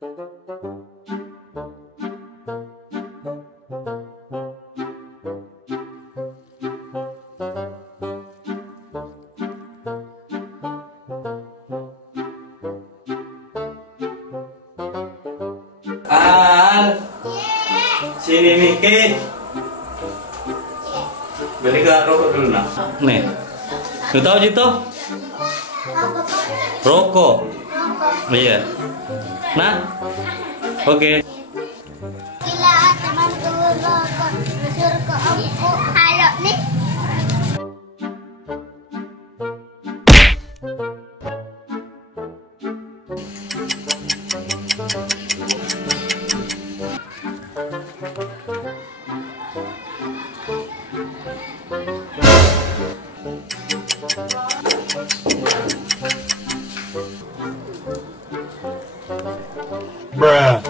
Sini Miki, beli ke rokok dulu nak. Nih, lu tahu Jito? Rokok. Iya. Nah, oke. Gila teman turun rokok, besar ke aku. Halo nih. Bruh.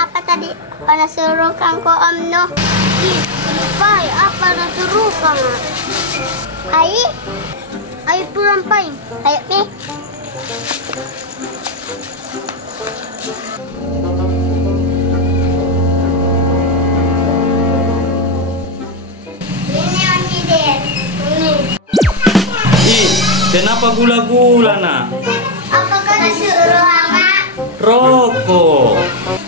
Apa tadi? Apa nasuruh kang ko amno? Lupa apa nasuruh kang? Ay purampay. Ayo nih. Kenapa gula-gula nak? Apakah nasuruh ama? Rokok.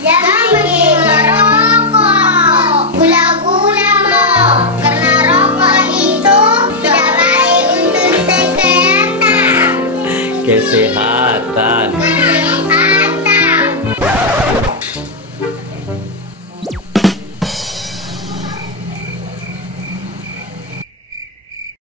Jangan menggila rokok. Gula-gula mo. Karena rokok itu tidak baik untuk kesehatan. Kesehatan.